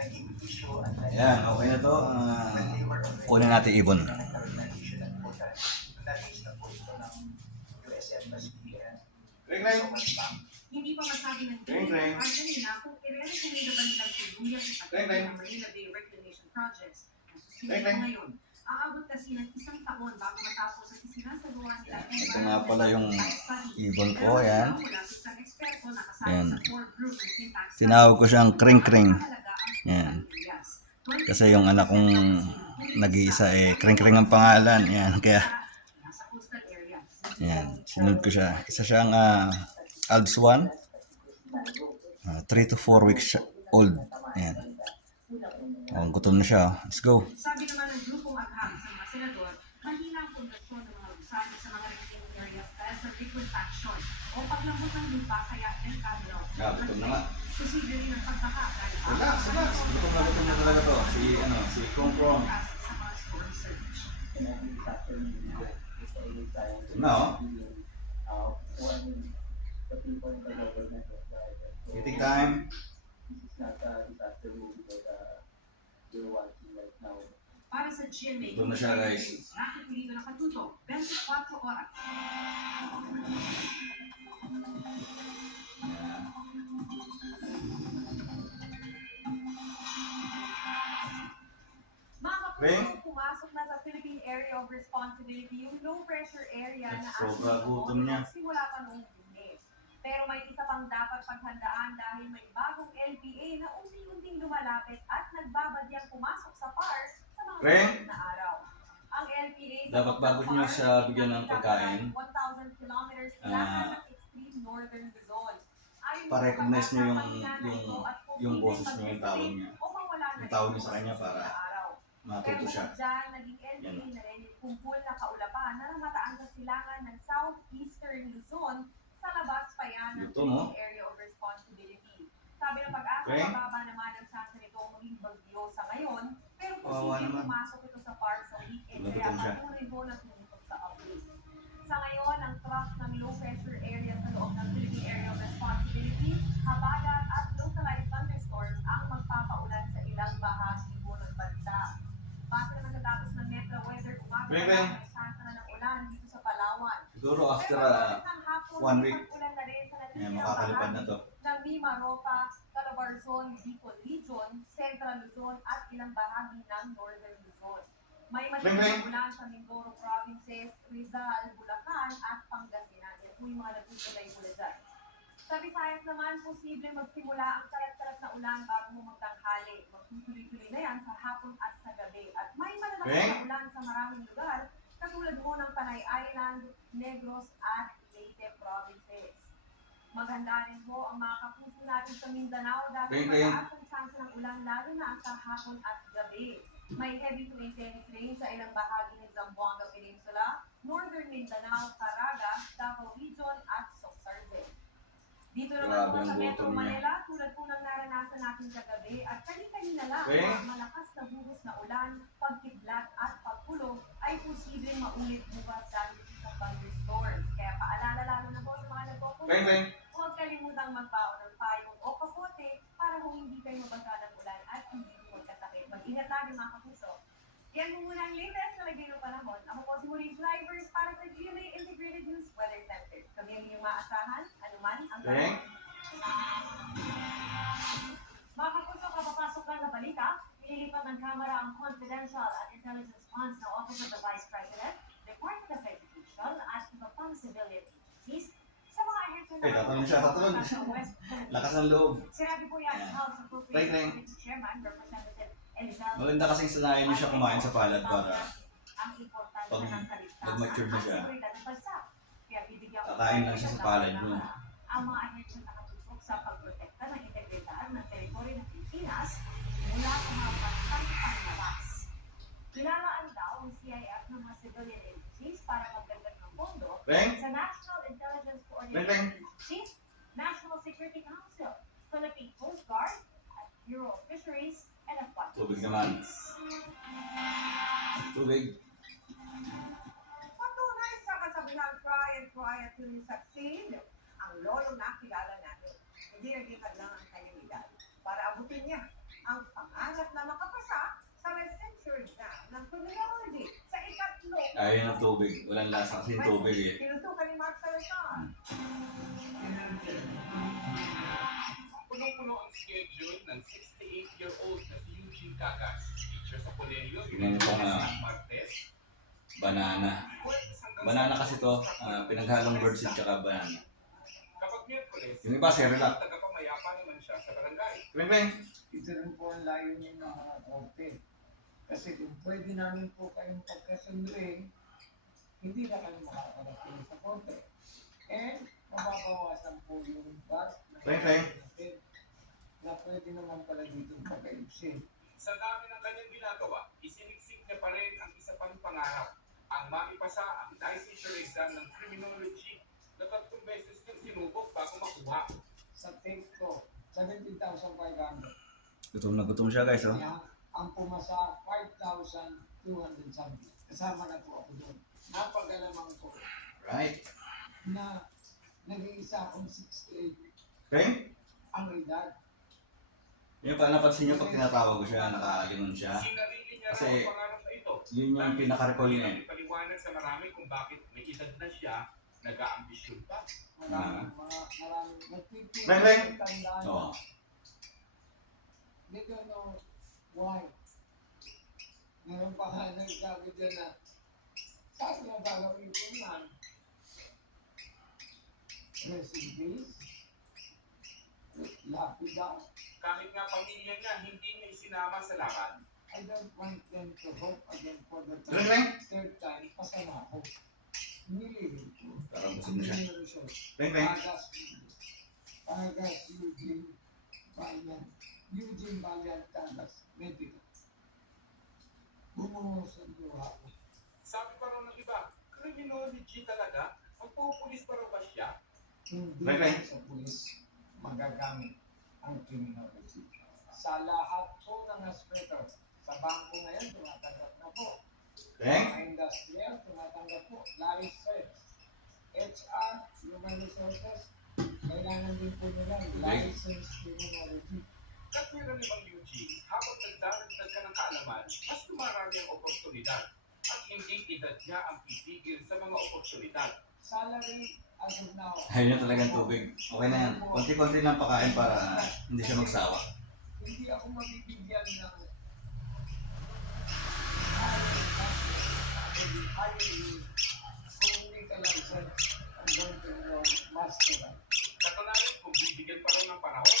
Ayan, okay na to. Kunin natin ibon. Ring, ring. Hindi pa masabi ng Ring, ring. kanina kung i-recommend ba nilang tuluyan sa pagdating ng Manila Bay Reclamation Projects na susunod ngayon. Aabot kasi ng isang taon bago matapos ang isinasagawa nila. Ito nga pala yung ibon ko, ayan. Ayan. Tinawag ko siyang kring-kring. Ayan. Kasi yung anak kong nag-iisa kring-kring ang pangalan. Ayan, kaya ayan, sinunod ko siya. Isa siyang Alps 1. 3 to 4 weeks old. Ayan. Gutom na siya. Let's go. Sabi naman ng grupong agham sa mga senador, mahina ang pundasyon ng mga gusali sa mga restricted areas dahil sa liquefaction o paglambot ng lupa kaya encadro. Gutom na nga. Posible rin ang pagbaha dahil Relax. Gutom na talaga to. Si Krong Krong. sa mga storm surge. Na, Eating time. Para sa GMA, Gutom na siya, guys. Rocky Pulido nakatuto, 24 oras. Mga pumasok na sa Philippine Area of Responsibility, yung low pressure area na Sobra gutom niya. simula pa noong Lunes. Pero may isa pang dapat paghandaan dahil may bagong LPA na unti-unting lumalapit at nagbabadyang pumasok sa PAR sa mga susunod na araw. Ang LPA Dapat bago niyo siya bigyan ng pagkain, 1,000 kilometers lahat ng extreme northern Luzon. pa-recognize niyo yung boses niyo, yung tawag niya. Yung tawag niyo sa kanya para matuto siya. Dyan, naging LPA na rin yung kumpul na kaulapan na namataan sa silangan ng southeastern Luzon sa labas pa yan ng Philippine Area of Responsibility. Sabi ng pag-asa, mababa naman ang chance nitong maging bagyo sa ngayon, pero posibleng pumasok ito sa PAR sa weekend kaya patuloy mo na tumutok sa update. Sa ngayon, ang trough ng low pressure area sa loob ng Philippine Area of Responsibility, habagat at localized thunderstorms ang magpapaulan sa ilang bahagi ng bansa. Base naman sa datos ng Metro Weather, umaga may chance na ng ulan dito sa Palawan. Siguro after 1 week, makakalipad na to. Ng Mimaropa, Calabarzon, Bicol Region, Central Luzon at ilang bahagi ng Northern Luzon. May matinding ulan sa Mindoro Provinces, Rizal, Bulacan at Pangasinan. Yan po yung mga nagtutulay mula dyan. Sa Visayas naman, posible magsimula ang kalat-kalat na ulan bago magtanghali. Magtutuloy-tuloy na yan sa hapon at sa gabi. At may malalaki na ulan sa maraming lugar, katulad mo ng Panay Island, Negros at Leyte Provinces. Maganda rin po ang mga kapuso natin sa Mindanao dahil mataas ang chance ng ulan lalo na sa hapon at gabi. May heavy to intense rain sa ilang bahagi ng Zamboanga Peninsula, Northern Mindanao, Caraga, Davao Region at Soxargen. Dito naman po sa Metro Manila, tulad po ng naranasan natin kagabi at kanina lang ang malakas na buhos na ulan, pagkidlat at pagkulog ay posibleng maulit bukas dahil sa thunderstorms. Kaya paalala lalo na po sa mga nagpupunta, huwag kalimutang magbaon ng payong o kapote para kung hindi kayo mabasa ng ulan at hindi magkasakit. Mag-ingat lagi mga kapuso. Yan po muna ang latest na lagay ng panahon. Ako po si Muling Drivers para sa GMA Integrated News Weather Center. Kami ang inyong maasahan, anuman ang panahon. Mga kapuso, kapapasok lang na balita, nililipat ng kamera ang Confidential at Intelligence Funds ng Office of the Vice President, Department of Education at iba pang civilian agencies sa mga ahensya na tatalon. Lakas ng loob. Sinabi po yan ng House Appropriations Committee Chairman, Representative Elizabeth. Maganda kasing sanayin niyo siya kumain sa palad para pag nag-mature na siya, kakain lang siya sa palad niyo. Ang mga ahensya nakatutok sa pagprotekta ng integridad ng teritoryo ng Pilipinas mula sa mga bansang panlabas. Kinalaan daw ang CIF ng mga civilian agencies para magdagdag ng pondo sa National Intelligence Coordination Agency, National Security Council, Philippine Coast Guard, at Bureau of Fisheries and Aquatic Tubig naman. Tubig. Patunay sa kasabihan, try and quiet to succeed, ang lolo na kilala natin. Hindi naging lang ang kanyang edad para abutin niya ang pangarap. Ayaw ng tubig. Walang lasa kasi yung tubig eh. Tinutukan ni Mark Salazar. Punong-puno ang schedule ng 68-year-old na si Eugene Cagas. Teacher sa kolehiyo, Tingnan niyo pong Martes. banana. Banana kasi to, pinaghalong birdseed tsaka banana. Kapag Miyerkules, Yung iba, Cerelac. tagapamayapa naman siya sa barangay. Kreng-kreng. Ito rin po ang layunin ng mga korte. Kasi kung pwede namin po kayong pagkasunduin, hindi na kayo makakarating sa korte. And mababawasan po yung VAT na Kreng-kreng. na pwede naman pala dito pag-ayusin. Sa dami ng kanyang ginagawa, isiniksik niya pa rin ang isa pang pangarap, ang maipasa ang licensure exam ng criminology na 3 beses niyang sinubok bago makuha. Sa take ko, 17,500. Gutom na gutom siya guys, oh. Kaya ang pumasa, 5,200 something. Kasama na po ako doon. Napagalamang ko Right. na nag-iisa akong 68 Kreng? ang edad. Yung pa napansin niyo pag tinatawag ko siya, nakakalingon siya. Sinarili niya Kasi, raw ang pangarap na ito. Yun yung pinaka-recall niya eh. Ipaliwanag sa marami kung bakit may edad na siya, nag-aambisyon pa. Maraming nagpipili Reng, reng. ng tandaan. Oo. They don't know why. Meron pa nga nagsabi dyan na sabi na gagawin ko yan. Rest in peace. Lapida. Kahit nga pamilya niya, hindi niya isinama sa lakad. I don't want them to hope again for the Reng-reng. third time. Pasama ako. Nililin ko. Parang busog na siya. Nililin. Kreng-kreng. Tagas Eugene Bayan. Eugene Bayan Tagas. Medical. Bumuhos ang luha ko. Sabi pa raw ng iba, criminology talaga? Magpupulis pa raw ba siya? Hindi Reng-reng. sa pulis magagamit ang criminology. Sa lahat po ng aspeto, sa bangko ngayon, tumatanggap na po. Kreng? Mga industrial, tumatanggap po. License. HR, human resources, kailangan din po nila license criminology. Katwiran ni Mang Eugene, habang nagdaragdag ka ng kaalaman, mas dumarami ang oportunidad. At hindi edad niya ang pipigil sa mga oportunidad. Salary, as of now. Ayaw niya talagang tubig. Okay na yan. Konti-konti lang pakain para hindi siya magsawa. Hindi ako mabibigyan ng highly kung hindi ka license, I'm going to know master. Katunayan, kung bibigyan pa raw ng panahon,